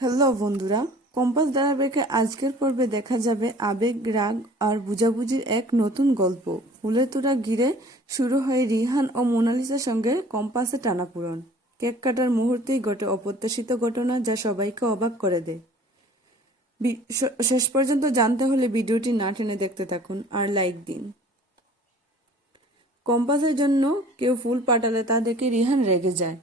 Hello বন্ধুরা, compass ধারাবাহিকে আজকের পর্বে দেখা যাবে আবেগ, রাগ আর বুঝাবুঝির এক নতুন গল্প। ফুলের তোড়া ঘিরে শুরু হয় রিহান ও মোনালিসার সঙ্গে কম্পাসে টানাপোড়েন। কেক কাটার মুহূর্তেই ঘটে অপ্রত্যাশিত ঘটনা, যা সবাইকে অবাক করে দেয়। শেষ পর্যন্ত জানতে হলে ভিডিওটি না টেনে দেখতে থাকুন আর লাইক দিন। কম্পাসের জন্য কেউ ফুল পাঠালে তা দেখে রিহান রেগে যায়।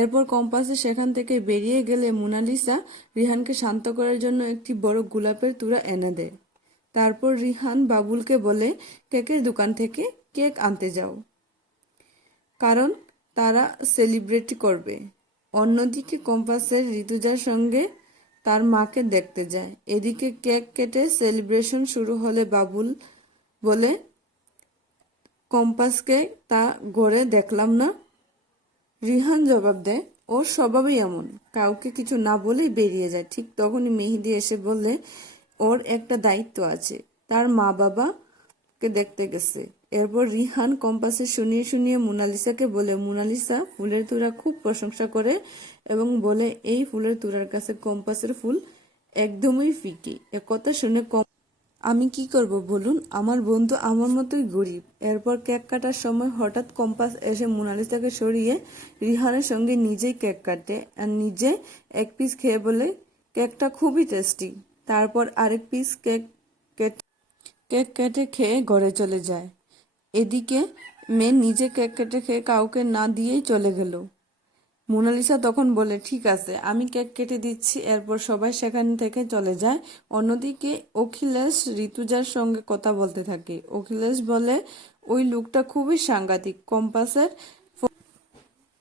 এরপর কম্পাসে সেখান থেকে বেরিয়ে গেলে মোনালিসা রিহানকে শান্ত করার জন্য একটি বড় গোলাপের তুড়া এনে দেয়। তারপর রিহান বাবুলকে বলে কেকের দোকান থেকে কেক আনতে যাও, কারণ তারা সেলিব্রেট করবে। অন্যদিকে কম্পাসের ঋতুজার সঙ্গে তার মাকে দেখতে যায়। এদিকে কেক কেটে সেলিব্রেশন শুরু হলে বাবুল বলে কম্পাসকে তা ঘরে দেখলাম না। রিহান জবাব দেয়, ওর স্বভাবই এমন, কাউকে কিছু না বলেই বেরিয়ে যায়। ঠিক তখনই মেহেদি এসে বললে ওর একটা দায়িত্ব আছে, তার মা বাবাকে দেখতে গেছে। এরপর রিহান কম্পাসে শুনিয়ে শুনিয়ে মোনালিসাকে বলে, মোনালিসা ফুলের তোড়া খুব প্রশংসা করে এবং বলে এই ফুলের তোড়ার কাছে কম্পাসের ফুল একদমই ফিকে। একথা শুনে আমি কি করব বলুন, আমার বন্ধু আমার মতোই গরিব। এরপর কেক কাটার সময় হঠাৎ কম্পাস এসে মোনালিসাকে সরিয়ে রিহানের সঙ্গে নিজেই কেক কাটে আর নিজে এক পিস খেয়ে বলে কেকটা খুবই টেস্টি। তারপর আরেক পিস কেক কেটে খেয়ে ঘরে চলে যায়। এদিকে মেয়ে নিজে কেক কেটে খেয়ে কাউকে না দিয়েই চলে গেল। মোনালিসা তখন বলে, ঠিক আছে, আমি কেক কেটে দিচ্ছি। এরপর সবাই সেখান থেকে চলে যায়। অন্যদিকে অখিলেশ ঋতুজার সঙ্গে কথা বলতে থাকে। অখিলেশ বলে, ওই লোকটা খুবই সাংঘাতিক, কম্পাসের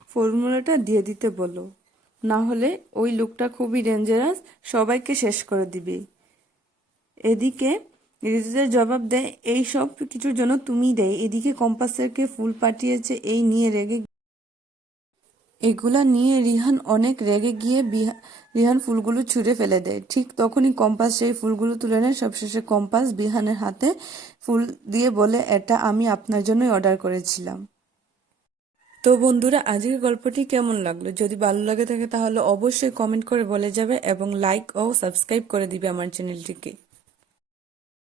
ফর্মুলাটা দিয়ে দিতে বলো, না হলে ওই লোকটা খুবই ডেঞ্জারাস, সবাইকে শেষ করে দিবে। এদিকে ঋতুজার জবাব দেয়, এই সব কিছুর জন্য তুমি দেয়। এদিকে কম্পাসেরকে ফুল পাঠিয়েছে, এই নিয়ে রেগে এগুলা নিয়ে রিহান অনেক রেগে গিয়ে রিহান ফুলগুলো ছুঁড়ে ফেলে দেয়। ঠিক তখনই কম্পাস সেই ফুলগুলো তুলে নেয়। সবশেষে কম্পাস বিহানের হাতে ফুল দিয়ে বলে, এটা আমি আপনার জন্যই অর্ডার করেছিলাম। তো বন্ধুরা, আজকের গল্পটি কেমন লাগলো? যদি ভালো লাগে থাকে তাহলে অবশ্যই কমেন্ট করে বলে যাবে এবং লাইক ও সাবস্ক্রাইব করে দিবে আমার চ্যানেলটিকে।